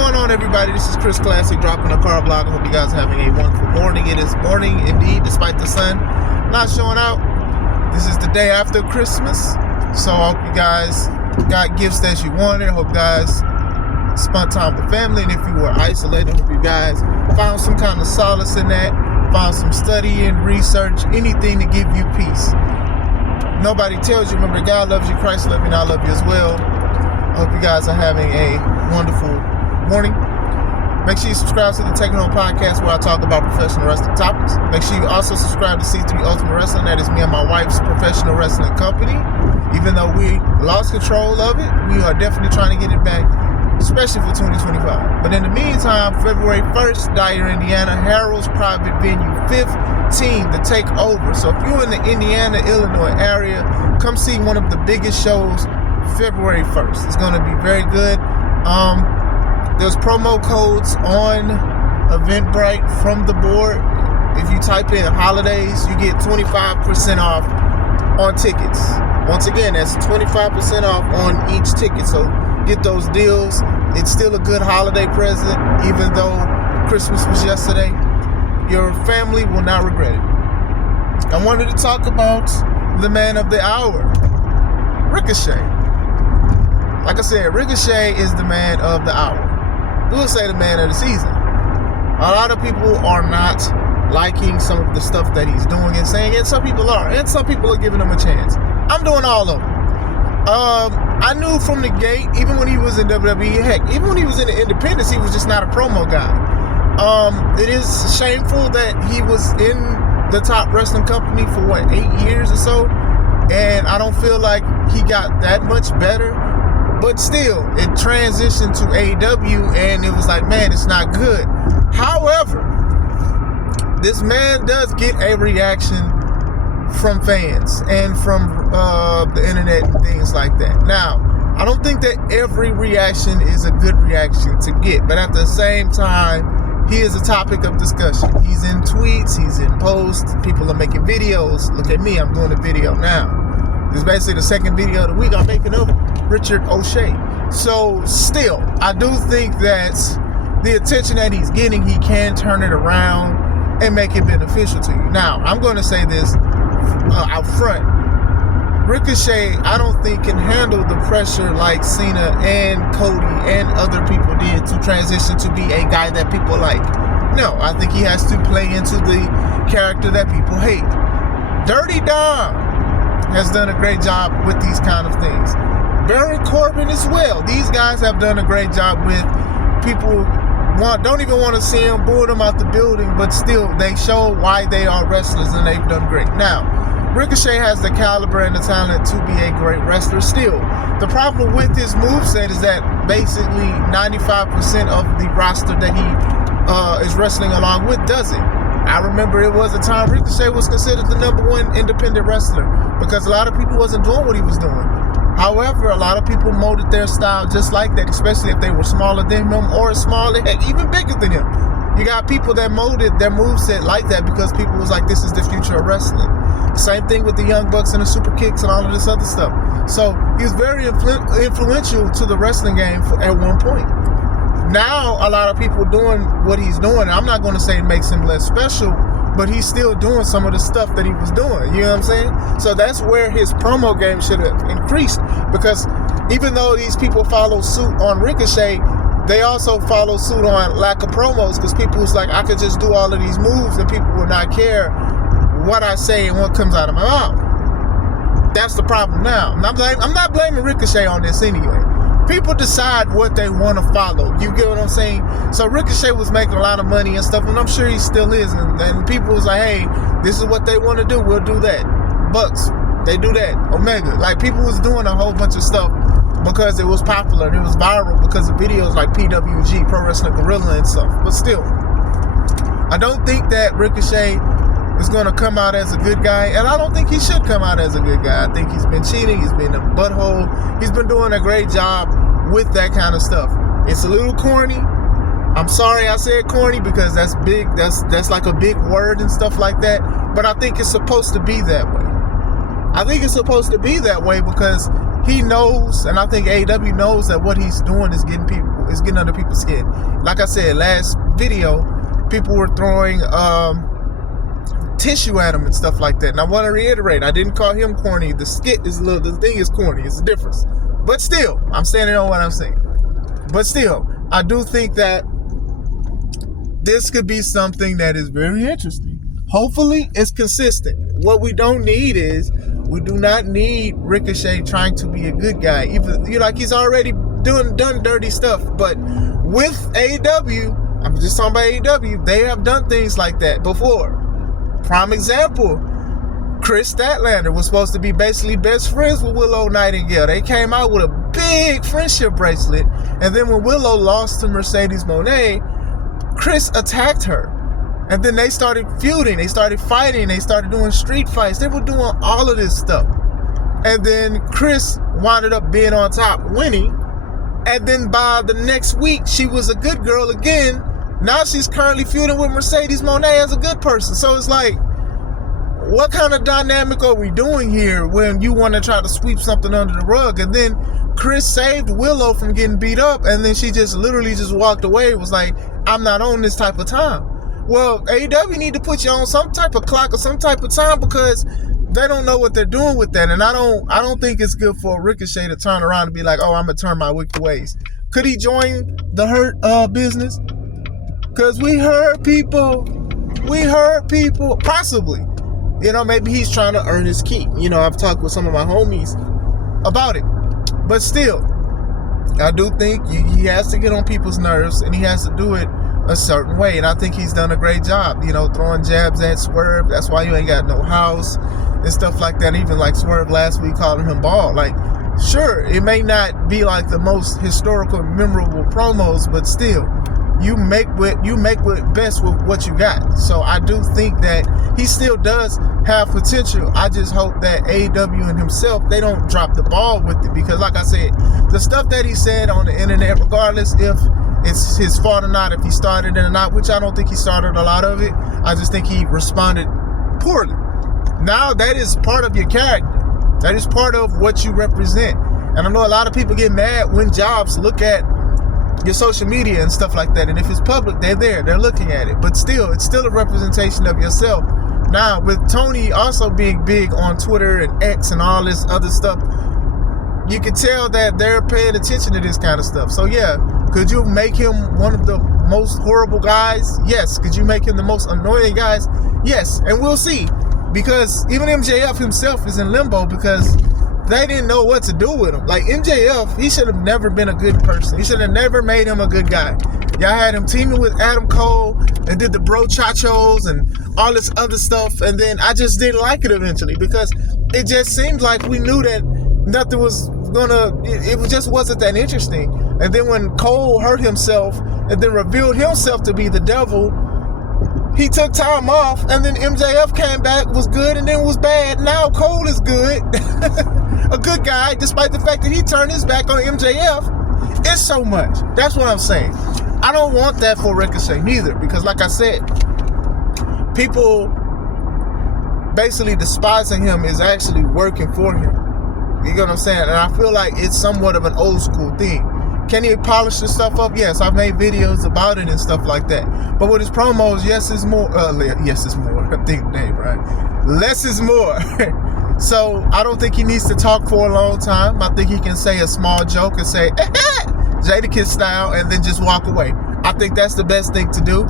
going on, everybody? This is Chris Classic dropping a car vlog. I hope you guys are having a wonderful morning. It is morning indeed, despite the sun not showing out. This is the day after Christmas, so I hope you guys got gifts that you wanted. I hope you guys spent time with family, and if you were isolated, I hope you guys found some kind of solace in that, found some studying, research, anything to give you peace. Nobody tells you, remember, God loves you, Christ loves you, and I love you as well. I hope you guys are having a wonderful morning. Make sure you subscribe to the Taking Home Podcast, where I talk about professional wrestling topics. Make sure you also subscribe to C3 Ultimate Wrestling. That is me and my wife's professional wrestling company. Even though we lost control of it, we are definitely trying to get it back, especially for 2025. But in the meantime, February 1st, Dyer, Indiana, Harold's Private Venue, 15 to take over. So if you're in the Indiana, Illinois area, come see one of the biggest shows February 1st. It's going to be very good. There's promo codes on Eventbrite from the board. If you type in holidays, you get 25% off on tickets. Once again, that's 25% off on each ticket. So get those deals. It's still a good holiday present, even though Christmas was yesterday. Your family will not regret it. I wanted to talk about the man of the hour, Ricochet. Like I said, Ricochet is the man of the hour. We'll say the man of the season. A lot of people are not liking some of the stuff that he's doing and saying, and some people are, and some people are giving him a chance. I'm doing all of them. I knew from the gate, even when he was in WWE, heck, even when he was in the independents, he was just not a promo guy. It is shameful that he was in the top wrestling company for 8 years or so, and I don't feel like he got that much better. But still, it transitioned to AEW, and it was like, man, it's not good. However, this man does get a reaction from fans and from the internet and things like that. Now, I don't think that every reaction is a good reaction to get, but at the same time, he is a topic of discussion. He's in tweets, he's in posts, people are making videos. Look at me, I'm doing a video now. This is basically the second video of the week I'm making of Ricochet. So still, I do think that the attention that he's getting, he can turn it around and make it beneficial to you. Now, I'm going to say this out front. Ricochet, I don't think, can handle the pressure like Cena and Cody and other people did to transition to be a guy that people like. No, I think he has to play into the character that people hate. Dirty Dom has done a great job with these kind of things. Baron Corbin as well. These guys have done a great job with people don't even want to see them, boo them out the building, but still they show why they are wrestlers, and they've done great. Now, Ricochet has the caliber and the talent to be a great wrestler still. The problem with his moveset is that basically 95% of the roster that he is wrestling along with doesn't. I remember it was a time Ricochet was considered the #1 independent wrestler because a lot of people wasn't doing what he was doing. However, a lot of people molded their style just like that, especially if they were smaller than him or smaller, heck, even bigger than him. You got people that molded their moveset like that because people was like, this is the future of wrestling. Same thing with the Young Bucks and the Super Kicks and all of this other stuff. So he was very influential to the wrestling game at one point. Now, a lot of people doing what he's doing. I'm not going to say it makes him less special, but he's still doing some of the stuff that he was doing. You know what I'm saying? So that's where his promo game should have increased, because even though these people follow suit on Ricochet, they also follow suit on lack of promos, because people was like, I could just do all of these moves and people will not care what I say and what comes out of my mouth. That's the problem now. I'm not blaming Ricochet on this anyway. People decide what they want to follow. You get what I'm saying? So Ricochet was making a lot of money and stuff, and I'm sure he still is. And people was like, hey, this is what they want to do. We'll do that. Bucks, they do that. Omega. Like, people was doing a whole bunch of stuff because it was popular and it was viral because of videos like PWG, Pro Wrestling Guerrilla and stuff. But still, I don't think that Ricochet is going to come out as a good guy, and I don't think he should come out as a good guy. I think he's been cheating, he's been a butthole, he's been doing a great job with that kind of stuff. It's a little corny. I'm sorry I said corny, because that's big, that's like a big word and stuff like that, but I think it's supposed to be that way. I think it's supposed to be that way because he knows, and I think AEW knows that what he's doing is getting under people's skin. Like I said, last video, people were throwing tissue at him and stuff like that. And I want to reiterate, I didn't call him corny. The thing is corny. It's a difference. But still, I'm standing on what I'm saying. But still, I do think that this could be something that is very interesting. Hopefully, it's consistent. What we don't need is, we do not need Ricochet trying to be a good guy. Even he's already done dirty stuff. But with AEW, I'm just talking about AEW, they have done things like that before. Prime example, Chris Statlander was supposed to be basically best friends with Willow Nightingale. They came out with a big friendship bracelet, and then when Willow lost to Mercedes Moné, Chris attacked her. And then they started feuding, they started fighting, they started doing street fights. They were doing all of this stuff. And then Chris wound up being on top, winning. And then by the next week, she was a good girl again. Now she's currently feuding with Mercedes Moné as a good person. So it's like, what kind of dynamic are we doing here when you want to try to sweep something under the rug? And then Chris saved Willow from getting beat up, and then she just literally just walked away. It was like, I'm not on this type of time. Well, AEW need to put you on some type of clock or some type of time, because they don't know what they're doing with that. And I don't think it's good for Ricochet to turn around and be like, oh, I'm going to turn my wicked ways. Could he join the Hurt business? Because we heard people, possibly. Maybe he's trying to earn his keep. I've talked with some of my homies about it. But still, I do think he has to get on people's nerves, and he has to do it a certain way. And I think he's done a great job, throwing jabs at Swerve. That's why you ain't got no house and stuff like that. Even like Swerve last week calling him bald. Like, sure, it may not be like the most historical, memorable promos, but still, you make best with what you got. So I do think that he still does have potential. I just hope that AEW and himself, they don't drop the ball with it, because like I said, the stuff that he said on the internet, regardless if it's his fault or not, if he started it or not, which I don't think he started a lot of it, I just think he responded poorly. Now that is part of your character. That is part of what you represent. And I know a lot of people get mad when jobs look at your social media and stuff like that, and if it's public, they're looking at it. But still, it's still a representation of yourself. Now, with Tony also being big on Twitter and X and all this other stuff, you can tell that they're paying attention to this kind of stuff. So yeah, could you make him one of the most horrible guys? Yes. Could you make him the most annoying guys? Yes. And we'll see, because even MJF himself is in limbo, because they didn't know what to do with him. Like, MJF, he should have never been a good person. He should have never made him a good guy. Y'all had him teaming with Adam Cole and did the bro chachos and all this other stuff. And then I just didn't like it eventually, because it just seemed like we knew that nothing was it just wasn't that interesting. And then when Cole hurt himself and then revealed himself to be the devil, he took time off, and then MJF came back, was good, and then was bad. Now Cole is good. A good guy, despite the fact that he turned his back on MJF. It's so much. That's what I'm saying. I don't want that for Ricochet neither, because like I said, people basically despising him is actually working for him. You get what I'm saying? And I feel like it's somewhat of an old school thing. Can he polish this stuff up? Yes, I've made videos about it and stuff like that. But with his promos, yes is more. Yes is more. I think the name, right? Less is more. So I don't think he needs to talk for a long time. I think he can say a small joke and say, Jadakiss style, and then just walk away. I think that's the best thing to do.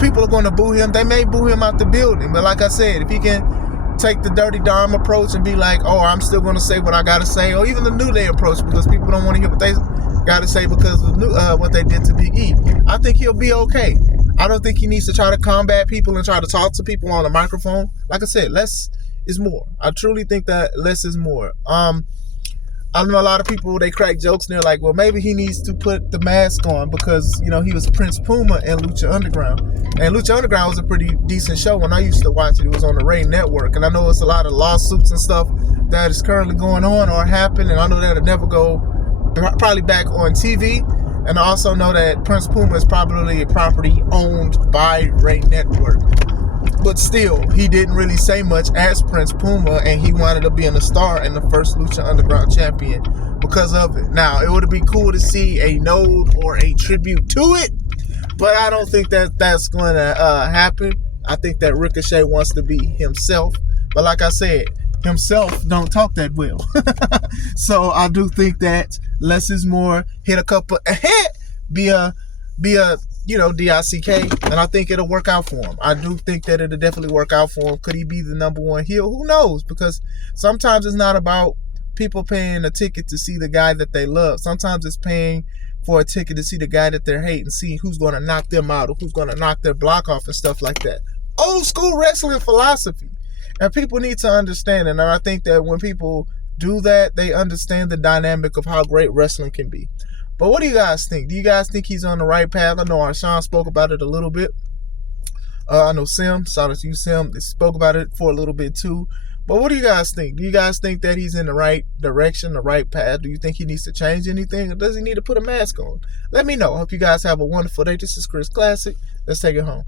People are going to boo him. They may boo him out the building. But like I said, if he can take the Dirty Dom approach and be like, oh, I'm still going to say what I got to say, or even the New Day approach, because people don't want to hear what they got to say because of what they did to Big E, I think he'll be okay. I don't think he needs to try to combat people and try to talk to people on a microphone. Like I said, less is more. I truly think that less is more. I know a lot of people, they crack jokes and they're like, well, maybe he needs to put the mask on because, you know, he was Prince Puma in Lucha Underground. And Lucha Underground was a pretty decent show when I used to watch it. It was on the Ray Network. And I know it's a lot of lawsuits and stuff that is currently going on or happened. And I know that'll never go probably back on TV. And I also know that Prince Puma is probably a property owned by Ray Network. But still, he didn't really say much as Prince Puma, and he wanted to be a star and the first Lucha Underground champion because of it. Now, it would be cool to see a node or a tribute to it, but I don't think that that's going to happen. I think that Ricochet wants to be himself. But like I said, himself don't talk that well. So I do think that less is more. Hit a couple ahead, be a DICK, and I think it'll work out for him. I do think that it'll definitely work out for him. Could he be the number one heel? Who knows? Because sometimes it's not about people paying a ticket to see the guy that they love. Sometimes it's paying for a ticket to see the guy that they're hating, see who's going to knock them out or who's going to knock their block off and stuff like that. Old school wrestling philosophy. And people need to understand it. And I think that when people do that, they understand the dynamic of how great wrestling can be. But what do you guys think? Do you guys think he's on the right path? I know Arshawn spoke about it a little bit. I know Sim, shout out to you, Sim, they spoke about it for a little bit too. But what do you guys think? Do you guys think that he's in the right direction, the right path? Do you think he needs to change anything? Or does he need to put a mask on? Let me know. I hope you guys have a wonderful day. This is Chris Classic. Let's take it home.